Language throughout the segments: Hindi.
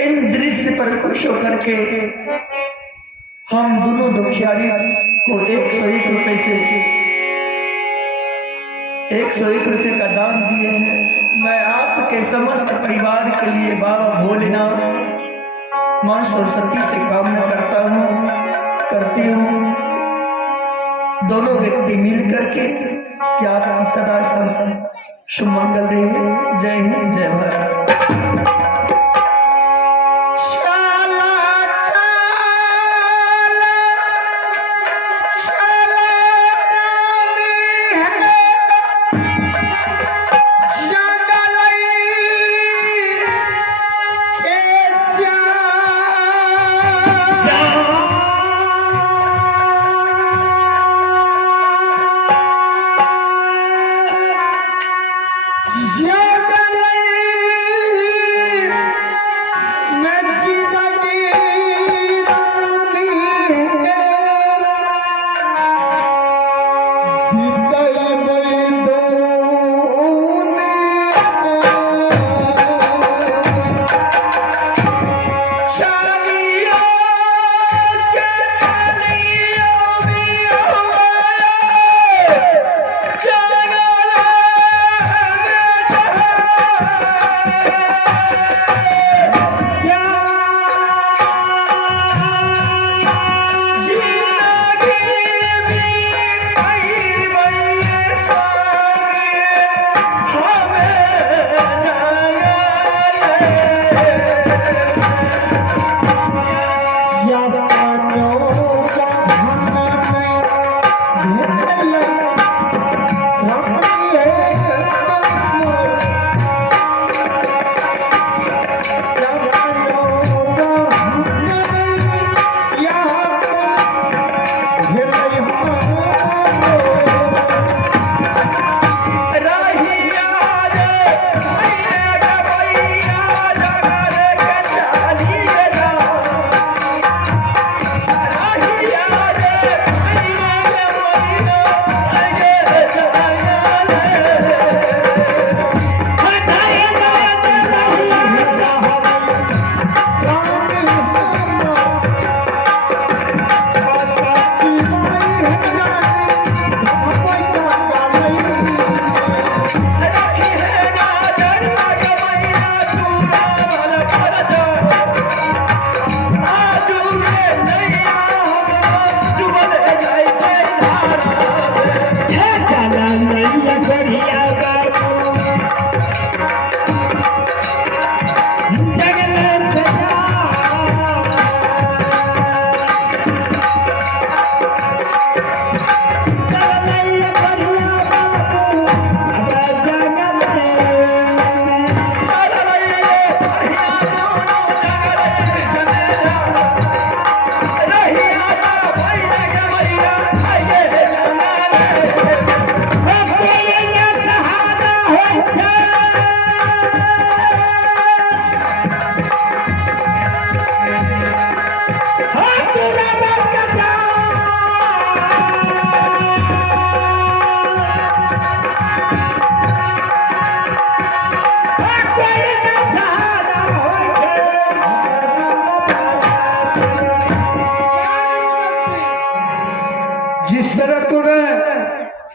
इन दृश्य पर खुश होकर के हम दोनों दुखियारी को 101 रुपए से 101 रुपए का दान दिए हैं। मैं आपके समस्त परिवार के लिए बाबा भोलेनाथ मां सरस्वती से कामना करता हूँ, करती हूँ, दोनों व्यक्ति मिल करके कि आपकी सदा सुमंगल रहे। जय हिंद, जय भारत।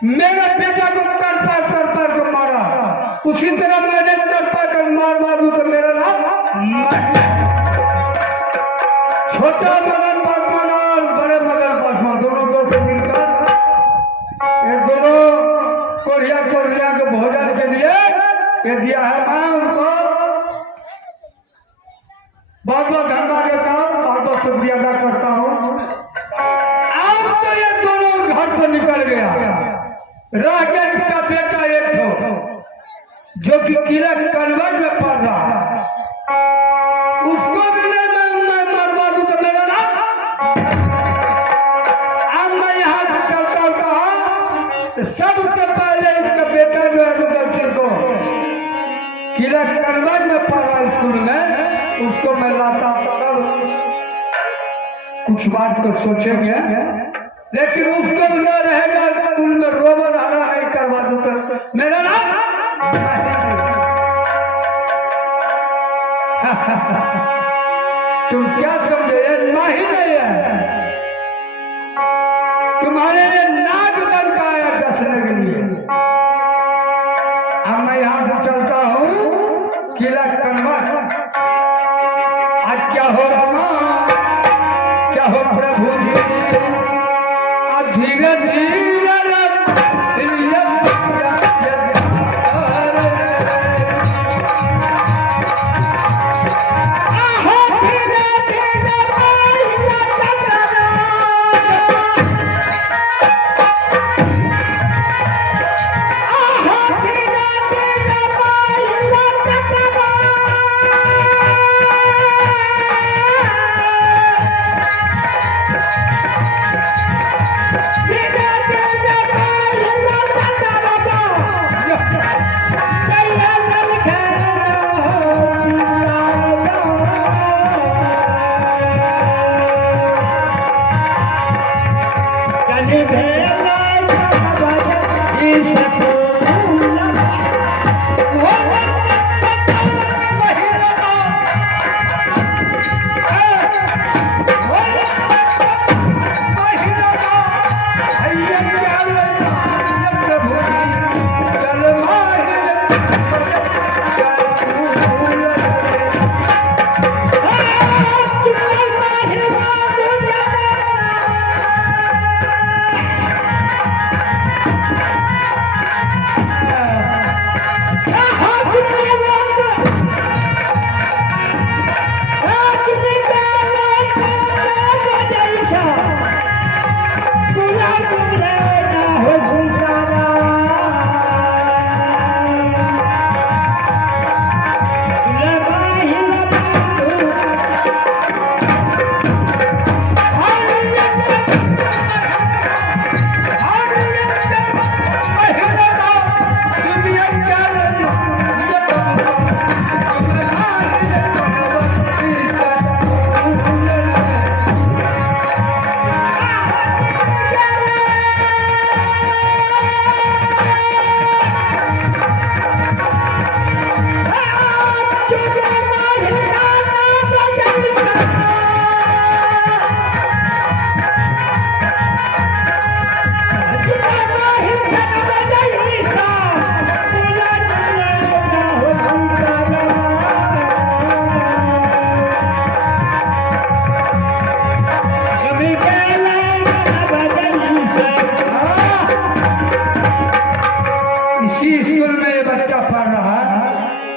मेरे पिता को कर मारा, उसी तरह मैंने कर मार मारू तो मेरा नाम छोटा मदन पासवान और बड़े मदन पासवान दोनों दोस्त मिलकर ये दोनों कोरिया के भोजन के लिए ये दिया है। मैं उनको बहुत बहुत धन्यवाद देता हूँ, बहुत बहुत शुक्रिया अदा करता हूँ। अब तो ये दोनों घर से निकल गया, रह गया इसका बेटा एक था जो कि किला कन्वर्ट में पढ़ रहा है, उसको भी नहीं मैं मरवा दूं तो मेरा नाम। अब मैं यहाँ से चलता हूँ, सबसे पहले इसका बेटा जो है मुदस्सिर को किला कन्वर्ट में पढ़ रहा स्कूल में, उसको मैं लाता हूँ, कुछ बात को सोचेंगे, लेकिन उसको न रहेगा स्कूल में रोमन हरा नहीं करवा दूंगा मेरा नाम। तुम क्या समझे ये माँ ही नहीं है, तुम्हारे लिए नाग बन का आया डसने के लिए। अब मैं यहाँ से चलता हूँ किला कनवर। आज क्या हो रामा, क्या हो प्रभु जी, अब धीरे धीरे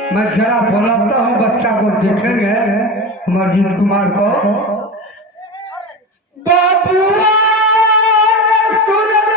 मैं जरा बुलाता हूँ बच्चा को, देखेंगे अमरजीत कुमार को। बाबुआ सुन ले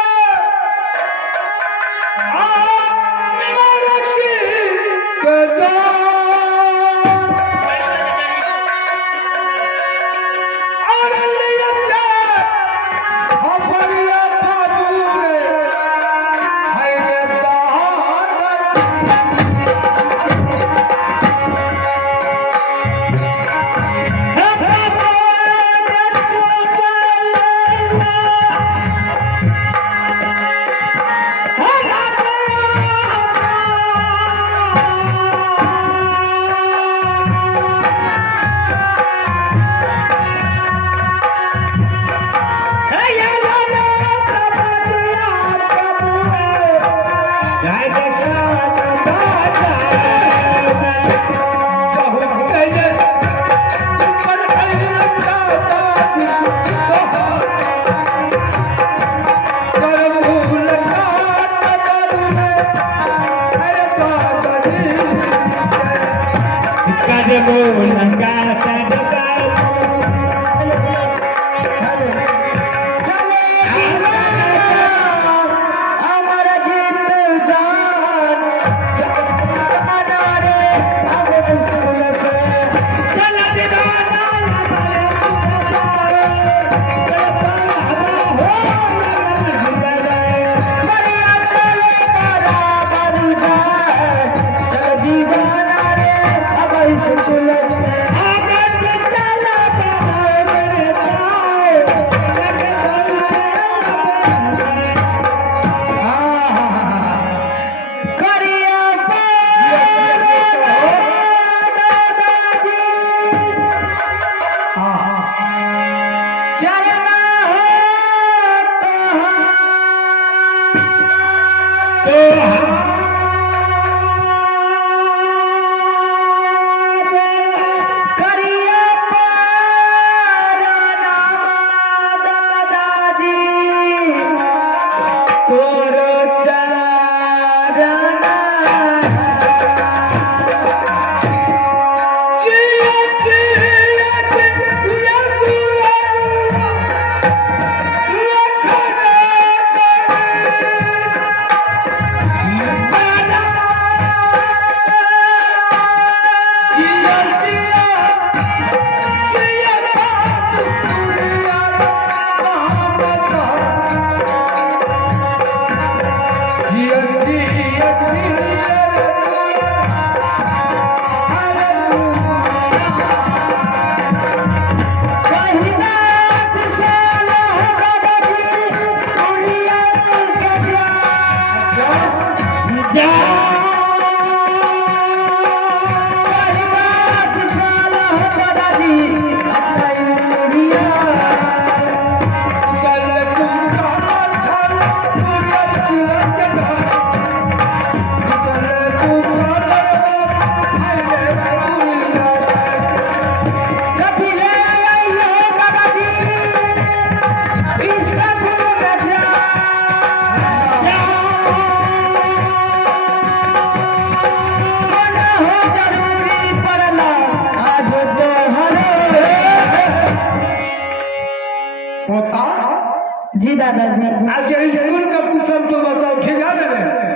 जी दादाजी। अच्छा स्कूल का कुशल तो बताओ, ठीक है ना?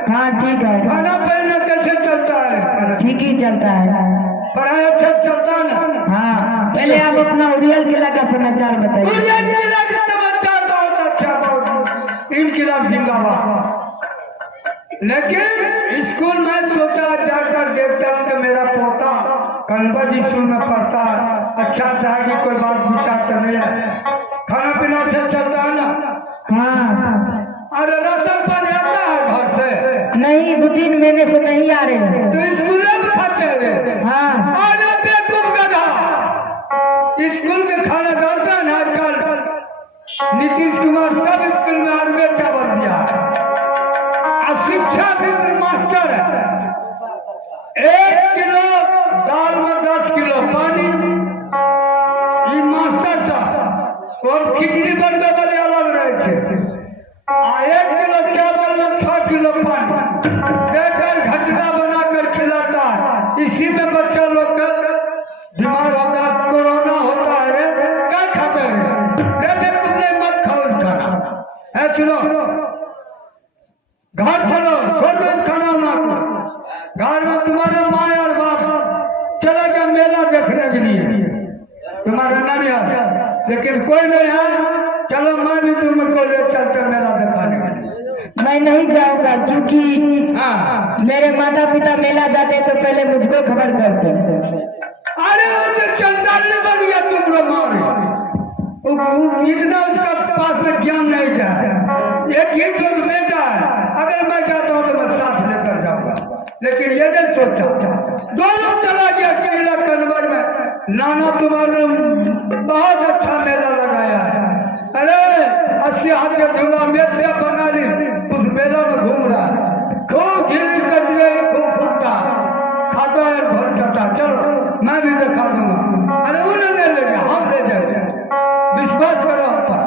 हाँ ठीक है। खाना पीना कैसे चलता है? ठीक ही चलता है। पढ़ाई अच्छा चलता है ना? हाँ पहले आप अपना उड़ियल किला का समाचार बताइए। उड़ियल किला का समाचार बहुत अच्छा, बहुत इनकलाब जिंदाबाद। लेकिन स्कूल में सोचा जाकर देखता हूँ कि मेरा पोता कन्वर्ट स्कूल में पढ़ता है, अच्छा सा है कि कोई बात विचार तो नहीं है। खाना पीना अच्छा चलता है ना? हाँ। अरे राशन पानी आता है घर से? नहीं, 2-3 महीने से नहीं आ रहे हैं। तो स्कूल में खाते हैं? हाँ। अरे बेवकूफ गधा, स्कूल के खाना जानता है ना? आजकल नीतीश कुमार सब स्कूल में अरबे चावल दिया है। शिक्षा मित्र मास्टर है, 1 किलो दाल में 10 किलो पानी। ये मास्टर साहब और खिचड़ी बनने वाले अलग रहे थे। 1 किलो चावल में 6 किलो पानी देकर घटना बनाकर खिलाता है। इसी में बच्चा लोग का बीमार होता है, कोरोना होता है। क्या खाते हैं? तुमने मत खाओ खाना है। सुनो, घर चलो, छोड़ दो खाना उना को। घर में तुम्हारे माँ और बाप चला गया मेला देखने के लिए, तुम्हारे नानिया, लेकिन कोई नहीं है। चलो मैं भी तुमको ले चलते मेला दिखाने के लिए। मैं नहीं जाऊंगा क्योंकि मेरे माता पिता मेला जाते तो पहले मुझको खबर करते। अरे वो चंडाल बन गया तुम लोग मारे, इतना उसका पास में ज्ञान नहीं जाए। एक ही जो बेटा है, अगर मैं जाता हूँ तो मैं साथ लेकर जाऊंगा, लेकिन ये नहीं सोचा। दोनों चला गया केला कन्वर में। नाना तुम्हारे बहुत अच्छा मेला लगाया है। अरे 80 हाथ का झूला मेरे से बंगाली उस मेला में घूम रहा है, खूब झीली कचरे खूब फूटता खाता है, भर जाता। चलो मैं भी दिखा दूंगा। अरे उन्होंने ले गया, हम ले जाएंगे। विश्वास करो पर।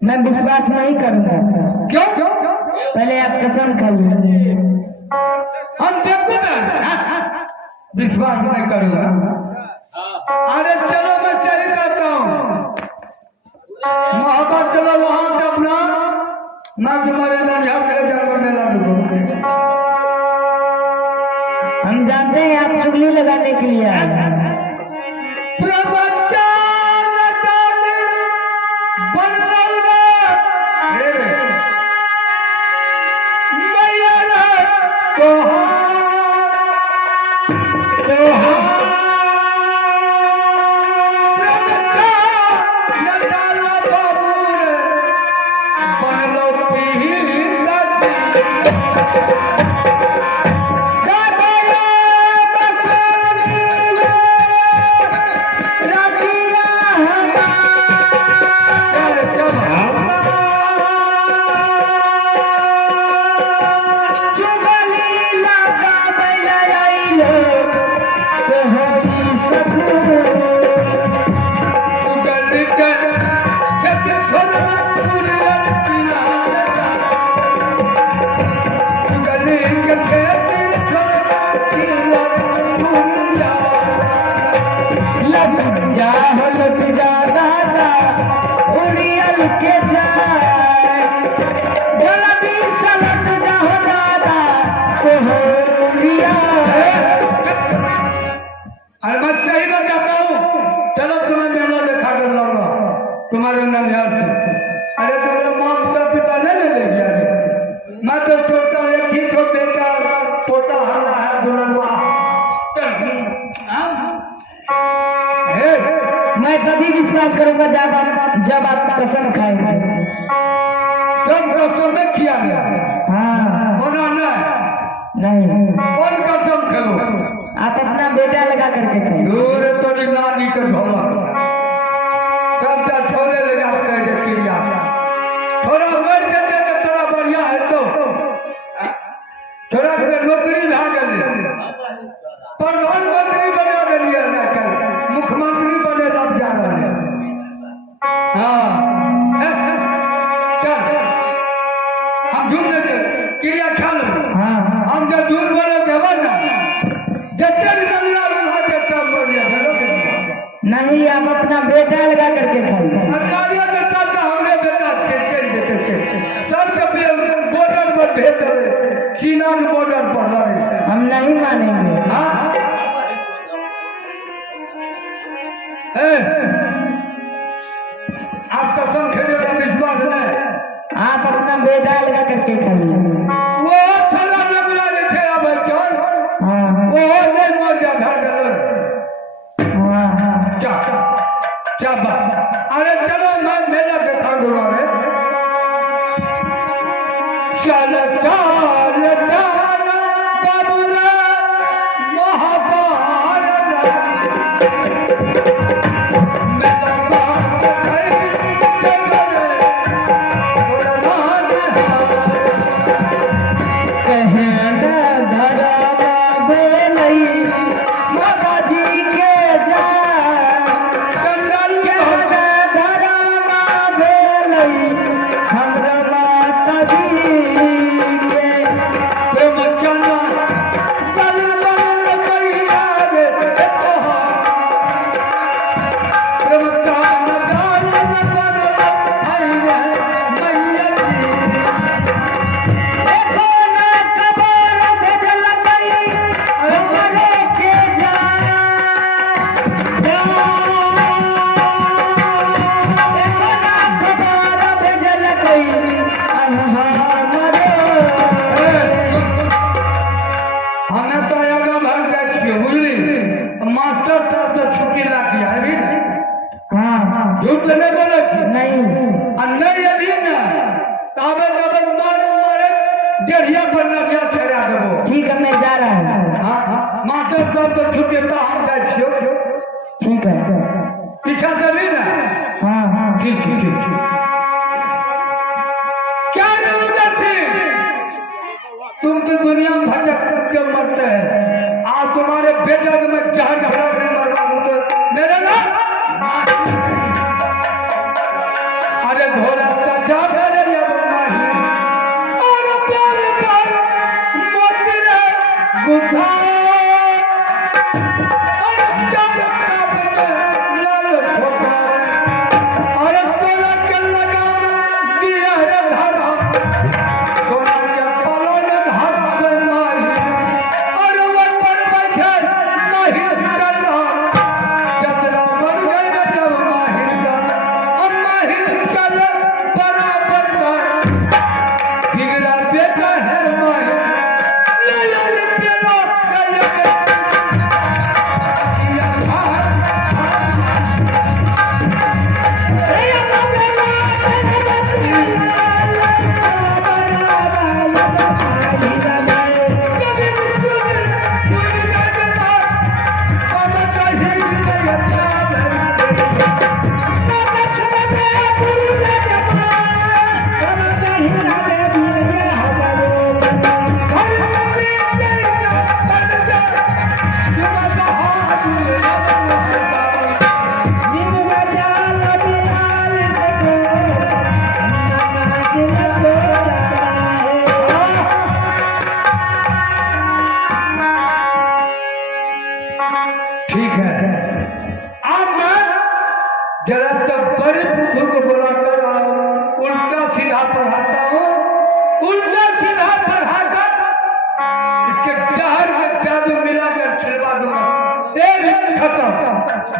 मैं विश्वास नहीं करूंगा। क्यों? पहले आप कसम खाइए। हम देखो ना, विश्वास नहीं करूंगा। अरे चलो मैं सही कहता हूँ, मोहब्बत चलो वहां से अपना, मैं तुम्हारे यहाँ ले जाऊंगा मेला में। हम जानते हैं आप चुगली लगाने के लिए आए हैं। गली जाहो लुट जा दादा उड़ियल के जाए जल्दी से लुट जाओ दादा कोहरिया। अरे मैं सही बताता हूँ, चलो तुम्हें मेला दिखा कर लाऊंगा तुम्हारे ननिहाल से। अरे तुम्हारा माँ पिता नहीं ले गया रे? मैं तो सोचता हूँ एक ही तो बेटा पोता हल्ला है दुल्हनवा। मैं कभी विश्वास करूंगा जब आप कसम खाएंगे। सब कसम में किया गया हाँ होना नहीं कौन कसम खेलो? आप अपना बेटा लगा करके खाइए। दूर तो नानी के ढोला सबका छोड़े ले जा कर दे क्रिया थोड़ा मर जाते तो थोड़ा बढ़िया है तो थोड़ा फिर नौकरी भाग गए प्रधानमंत्री बना दिए मुख्यमंत्री बने लग जा रहे। हाँ चल हम झूठ नहीं क्रिया खा लो। हम जो झूठ बोले देवा ना जितने भी नगरा में सब बोलिए नहीं आप अपना बेटा लगा करके खाइए। अकालिया के साथ हमने बेटा चल देते सब बॉर्डर पर भेज दे चीना के बॉर्डर पर लड़े। हम नहीं मानेंगे। हाँ आप कसम खेले का विश्वास नहीं। आप अपना बेटा लगा करके खाइए। वो छोरा नगरा जे छे अब चल वो नहीं मर जा भाग चाबा। अरे चलो मैं मेला देखा गुरु रे चल चल चल बाबू रे महाभारत मेला बात कही चल रे पुराना कहना धरावा बेलई बाबा जी के जा मास्टर साहब से छुट्टी ला दिया है भी हाँ झूठ नहीं बोले नहीं नहीं अभी ना ताबे ताबे मारे डेढ़िया पर नदिया छड़ा देबो। ठीक है मैं जा रहा हूँ। हाँ मास्टर साहब से छुट्टी तो हम जाए छियो ठीक है पीछा से भी ना। हाँ ठीक ठीक ठीक ठीक क्या उधर से तुम तो दुनिया में भटक के मरते हैं। आज तुम्हारे बेटा को मैं जहर घबरा नहीं मरवा दूं तो मेरे ना अरे घोड़ा सजा मेरे ये नहीं और प्यार पर मोती रे गुथा और चार काप में लाल ठोका और सोना के लगा दिया रे धारा सोना के पलों ने धारा में मारी और वो पर बैठे नहीं करना जब बड़े पुत्र को बुलाकर उल्टा सीधा पढ़ाता हूँ, उल्टा सीधा पढ़ाकर इसके जहर में जादू मिलाकर खिलवा दूंगा। तेरी खत्म।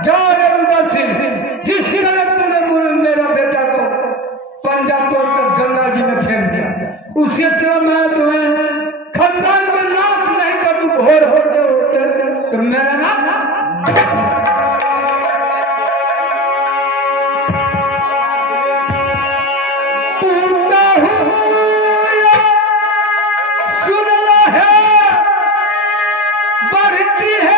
जाओ रघुनाथ सिंह, जिस तरह तूने मेरा बेटा को पंजा तोड़कर गंगा जी में फेंक दिया, उसी तरह मैं तुम्हें खानदान को नाश नहीं कर दूं। घोर होते होते तो मेरा नाम सुनना है, बढ़ती है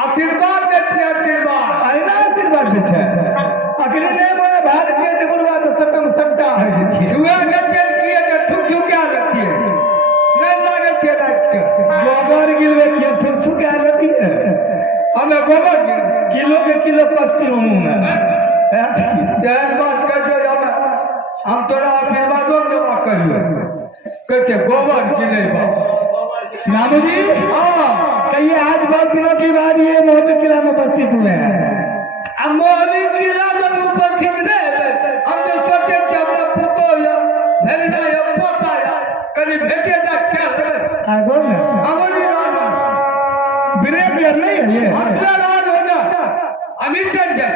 आशीर्वाद दे छे, आशीर्वाद अरे आशीर्वाद दे छे। अखने नहीं बोले भारतीय ते बोलवा तो सटम सट्टा है छी। छुआ के तेल किए के ठुक ठुक क्या लगती है, नहीं लागे छे रात के गोबर गिलवे के ठुक ठुक क्या लगती है। हमें गोबर गिर किलो के किलो पस्ती मुंह में देन बात कह हम तोरा आशीर्वादो देवा करियो कहे गोबर गिरे बा नानू जी। हाँ कहिए आज बहुत दिनों के बाद ये मोहल्ले किला में उपस्थित हुए हैं। अब मोहल्ले किला में उपस्थित नहीं, हम तो सोचे थे अपना पुतो या भेलना या पोता या कभी भेटे जा क्या करे आगो ना हमारी रात ब्रेक यार नहीं है ये अपना रात हो ना अभी चल जाए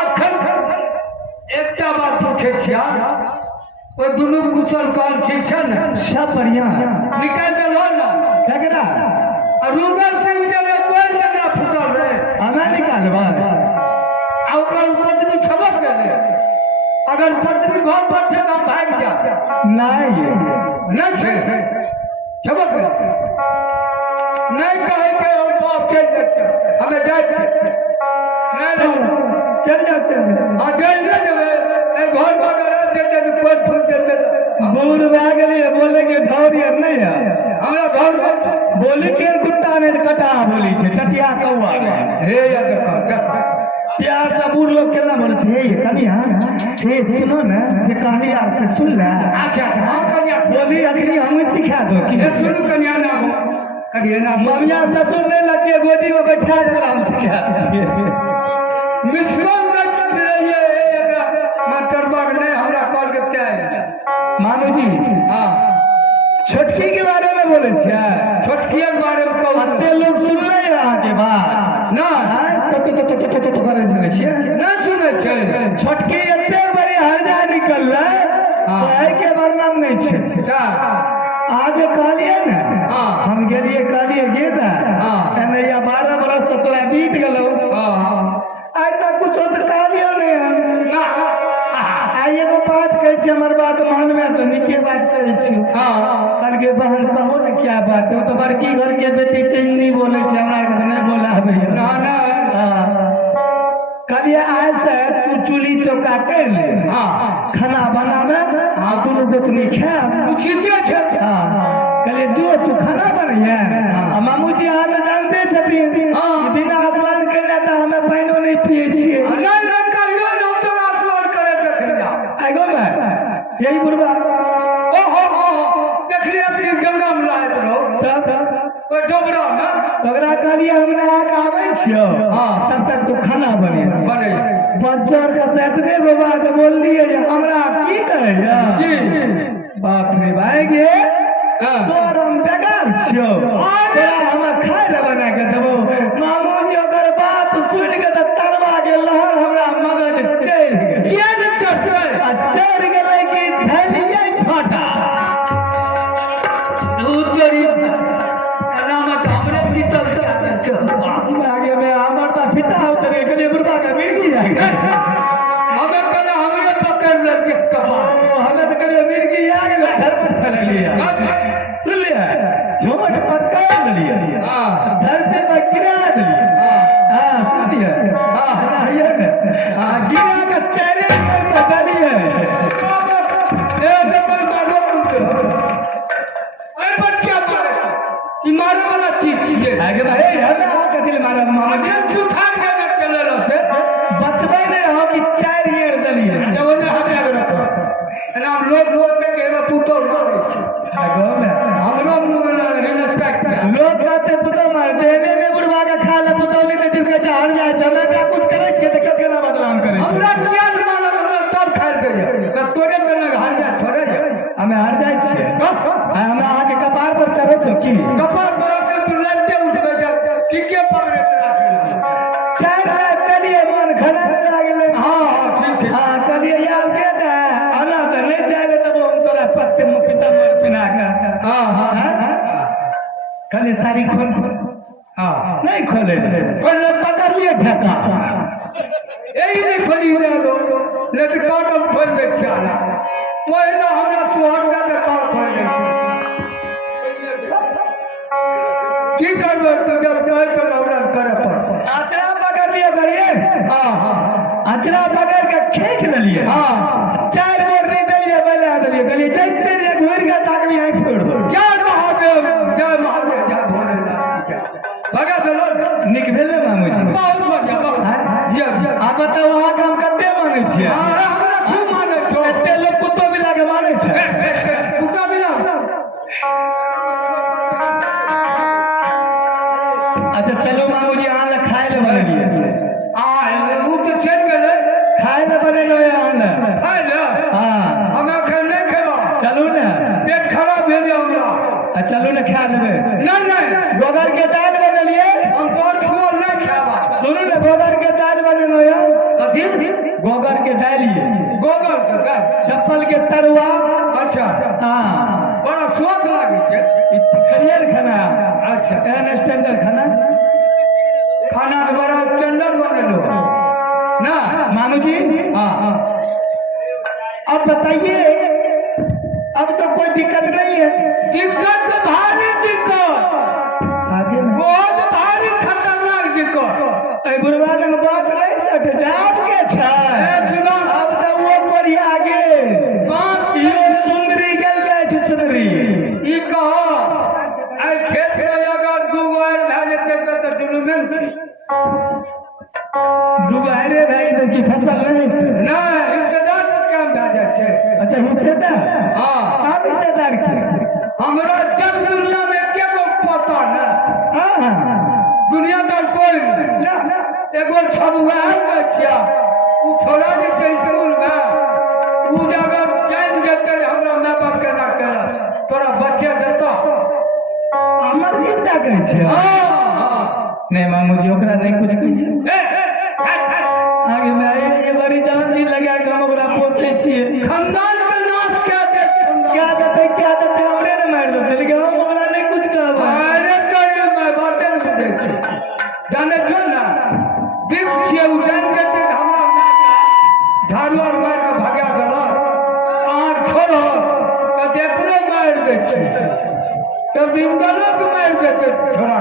आखिर एकटा बात पूछे छिया वो दोनों कुशल काल ठीक है ना सब बढ़िया निकाल दलो ना ककरा रूगल सिंह जरे कोई जगह फुटल रहे हमें निकालबा आ ओकर पत्नी छबक गेले, अगर पत्नी घर पर छे त भाग जा नहीं छे छबक गेले नहीं कहे छे हम बाप चल जाए छे हमें जाए छे नहीं चल जा आ जाए न जबे ए घर बगरा देते न कोई फूल देते बूढ़ भाग गए बोले के घर यार नहीं है हमरा घर में बोली के कुत्ता ने कटा बोली छे टटिया कौआ हे या देखा प्यार से बूढ़ लोग केना बोले छे हे कनिया हे सुनो ना जे कहानी यार से सुन ले। अच्छा हां कनिया बोली अखनी हम सिखा दो कि सुन कनिया ना कनिया ना ममिया ससुर नहीं लगे गोदी में बैठा दे हम सिखा दिए मिश्रण न चल रही है एकरा मास्टर बाग ने हमरा कॉल के क्या है मानू जी। हां छोटकी के बारे में बोले छे, छोटकी के बारे में कहू अते लोग सुन ले यहाँ के बात ना तो करे सुनै छियै नहीं सुने छे छोटकी एते बड़ी हरजा निकललै कहै के वर्णन नहीं छै अच्छा आज कहलिए ने हाँ। हम गेलिए कहलिए गेद एने या 12 बरस तो तोरा बीत गेलो आज तक कुछ तो कहलियो नहीं हम ना आई एगो बात कहै छी हमर बात मानबे तो निके बात कहै छी कहल के बहन कहो ने क्या बात है तो बड़की घर के बेटी छै हिंदी बोले छै हमरा के तो नहीं बोला आबैया ना ना कहलिए आज से तू चूल्ही चौका कर ले खाना बनावे दुनू गोतनी खाए पूछिते छे कहलिए जो तू खाना बनैया मामूजी अहाँ तो जानते छथिन बिना स्नान करने तो हमें पानियो नहीं पिए छियै नहीं नहीं कहियो न तो स्नान करे देखलिया आगो में यही बुढ़वा ओहो देखलिए अपनी गंगा में लायत रहो ओ डोबरा में ओकरा कहलिए हमरा आके आबै छियो तब तक तू खाना बने बने बच्चों का सतरे गो बात बोल दिए जे हमरा की कहैया की बाप रे भाई गे तोर हम बेकार छियो तोरा हम खाए ले बना के देबो मामूजी ओकर बात सुन के त तरवा के लहर हमरा मगज चढ़ गेल किया न चढ़े चढ़ गेलै कि धैलिए छोटा उतरी नाम हमरे चित्त क्या देखे आगे में हमर त पिता उतरे के बुढ़वा के मिर्गी जाए हमें कहले हमरे पकड़ लेके कबाड़ हमें तो करिए मिर्गी आ गेल सर पर कर लिया सुन लिया झोट पकड़ लिया धरती पर गिरा दिया सुन लिया गिरा का चेहरे पर तो डालिए पर मारो तुमको अरे पर क्या मारे ई मारे वाला चीज छिए आगे भाई हमें आके दिल मारा मामा जी अरे झूठा के न चले लो से बतबै ने हो कि 4 ईयर दलिए जब ने हमें अगर रखो नाम लोग के केरा पुतो मारे छी आगो में हमरो मुंह ना रिस्पेक्ट लोग कहते पुतो मार जेने में बुढ़वा का खा ले पुतो नहीं तो जिनके चाहर जाए छै हमें क्या कुछ करे छिए तो केला बदनाम करे हमरा किया जमाना हमरा सब खाड़ दे ना तोरे जना हार जा छोड़े हमें हार जाए छिए हमें आके कपार पर चढ़े छो की कपार पर के तू लज्जे उठबे जा की के पर रे राखे चार कलिए मन खड़ा लागले हां ठीक ठीक कलिए यार के दा आना तो नहीं चाहे तब हम तोरा पत्ते मुंह पिता मोर पिना का कलिए सारी खोल नहीं खोले खोले पकड़ लिए ठेका यही नहीं खोली रे लो लेकिन काटम खोल दे छाला ओए ना हमरा सुहाग का का खोल दे की करबे तू जब कह छ हमरा करे पर आचरा पकड़ लिए करिए आचरा पकड़ के खींच लिए 4 मोर नहीं दलिए बना दलिए गलिए जैते रे घूर के ताक में आई फोड़ दो जय महादेव जय भोलेनाथ भगा देलो निक भेल ना मामूजी बहुत बढ़िया बहुत जी जी आप बताओ वहां काम कते माने छिए हमरा क्यों माने छो एते लोग कुत्तो मिला के माने छै कुत्ता बिना अच्छा चलो मामूजी अहाँ ले खाए ले बने लिए उ तो चल गेले खाए ले बने लो अहाँ ले खाए ले हां हम अखन नहीं खेबो चलू ना पेट खराब भेल हमरा चलू ना खा लेबे नहीं नहीं गोबर के दाल बने लिए हम तोर छोड़ नहीं खाबा सुनू ना गोबर के दाल बने लो यार कथी गोबर के दालिए गोबर के दाल चप्पल के तरुआ अच्छा हां बड़ा स्वाद लागे छे खरियर खाना अच्छा एन स्टैंडर्ड खाना खाना तो बड़ा स्टैंडर्ड बनेलो ना मामूजी अब बताइए अब तो कोई दिक्कत नहीं है दिक्कत तो भारी दिक्कत आगे बहुत भारी खतरनाक दिक्कत ए बुढ़वा ने बात नहीं सट जाब के छै सुना अब तो वो कोरी आगे यो सुंदरी गल जाय छै सुंदरी ई कहो आई खेत में अगर दू बार भए जेतै त जुलुमे छी दुबारे भाई तो की फसल नहीं नहीं हिस्सेदार काम भए जाइ छै अच्छा हिस्सेदार हां आप हिस्सेदार की हमरा जग दुनिया में केगो पता ना हां दुनियादार कोई नहीं एगो छबुआ छिया उ छोड़ा जे छै स्कूल में उ जगह जान जेते हमरा माय बाप के ना केला तोरा बच्चे देता हमर चिंता करे छै नहीं माँ मुझे ओकरा नहीं कुछ कहिए आगे में आई ये बड़ी जान जी लगा के हम ओकरा पोसे छिए खानदान का नाश क्या देते हमरे ने मार देते लेकिन हम ओकरा नहीं कुछ कहब अरे करियो मैं बातें नहीं दे छी जाने छो ना दीप छिए उ जान देते कि हमरा झाड़ू और मार के भागा देलक आर छोड़ो तो देखने मार दे छी तब दिन को मार देते छोड़ा